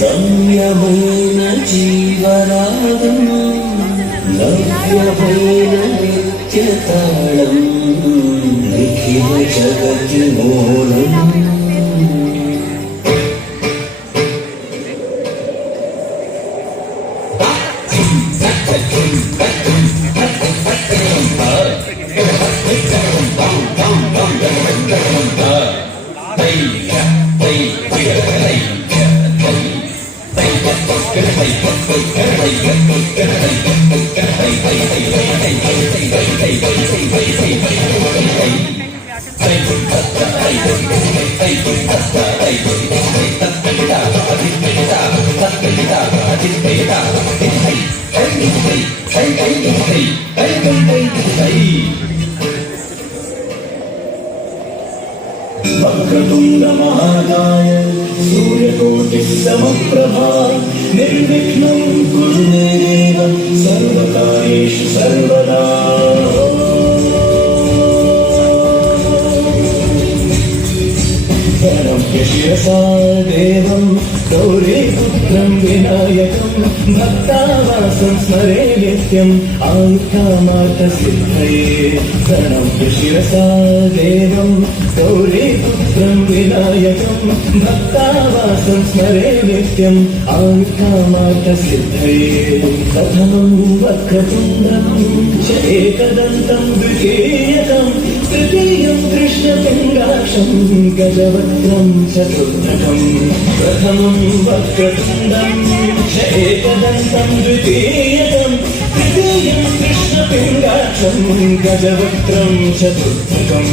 రమ్యమైన జీవరాగం నవ్యమైన నిత్యతాళం నిఖిల జగతి మూలం వక్రతుండ మహాకాయ సూర్యకోటి సమప్రభా నిర్విఘ్నం కురు మే దేవ సర్వకార్యేషు సర్వదా ప్రణమ్య శిరసా దేవం గౌరీపుత్రం వినాయకం భక్తావాసం స్మరే నిత్యం ఆయుర్కామార్థసిద్ధయే ప్రణమ్య శిరసా దేవం గౌరీపుత్రం వినాయకం భక్తావాసం స్మరే నిత్యం ఆయుర్కామార్థసిద్ధయే ప్రథమం వక్రతుండం చ ఏకదంతం ద్వితీయకం తృతీయం కృష్ణపిండాక్షం గజవక్త్రం చతుర్థకం ప్రథమం వక్రతుండం చ ఏకదంతం ద్వితీయకం తృతీయం కృష్ణపిండాక్షం గజవక్త్రం చతుర్థకం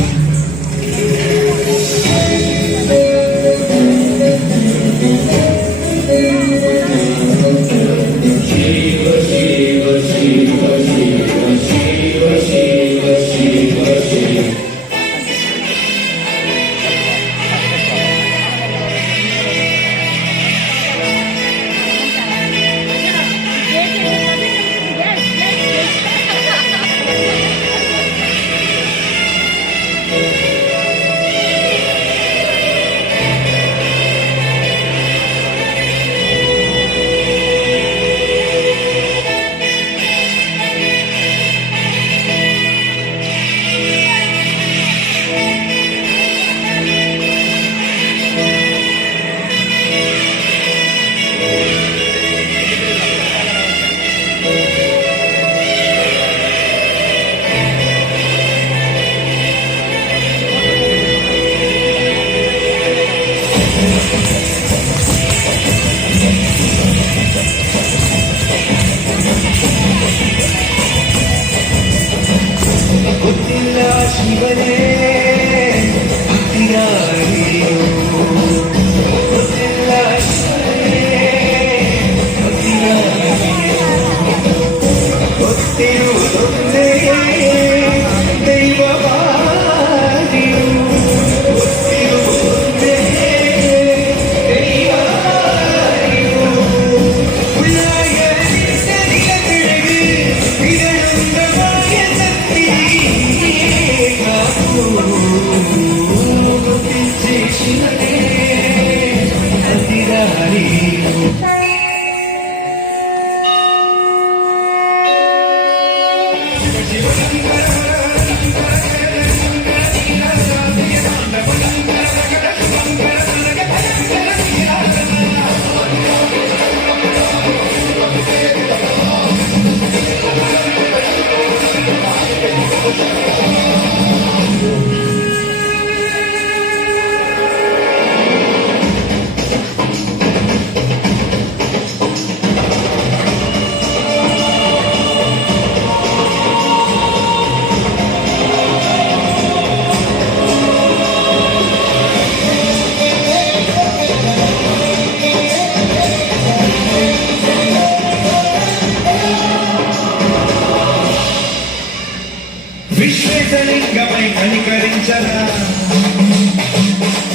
విశ్వేశలింగమై కనికరించరా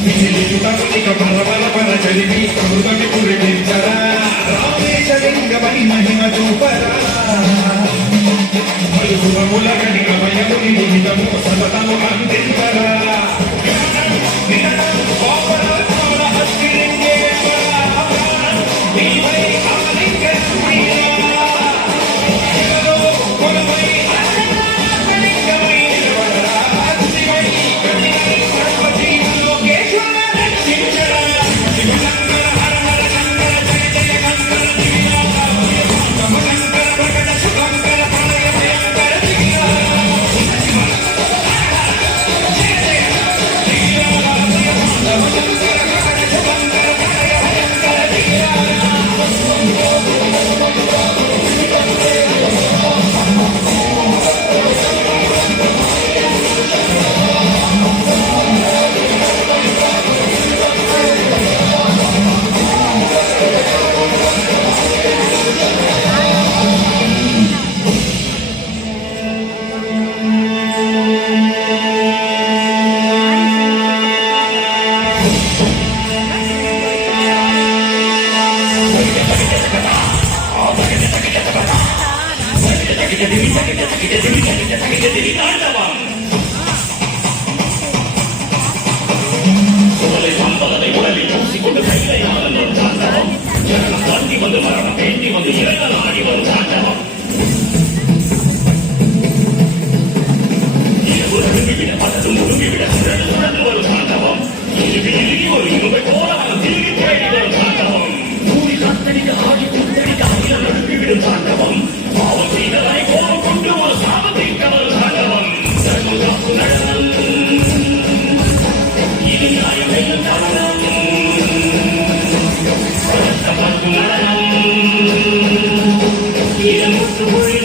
విచిలితుతమునిక పరపర చదివి అమృతమి కురిపించరా రామేశలింగమై మహిమ చూపరా మధుసురముల కనికమయముని నిహితము సతతము అందించరా சுவலை சம்பவத்தை உடலில் பூசிக்கொண்டு கைகளை ஆனந்தம் தாண்டவம் ஜனனம் தாண்டி வந்து மரணம் பேண்டி வந்து இறைவன் ஆடி வரும் தாண்டவம் இரவு நடுங்கிவிட பலரும் ஒடுங்கிவிட சுழன்று சுழன்று வரும் தாண்டவம் இறுகி இறுகி ஒரு இருமை போல அவன் திருகி தேடி வரும் தாண்டவம் கூடி கத்தடிக்க ஆடி குத்தடிக்க அகிலம் நடுங்கிவிடும் தாண்டவம் பாவம் செய்தவரை கோபம் கொண்டு ஒரு சாபத்தை கவரும் தாண்டவம் தர்மகாப்பு நடனம் இது நியாயம் என்னும் தருணம் நடனம் இதன் முற்றுமொழி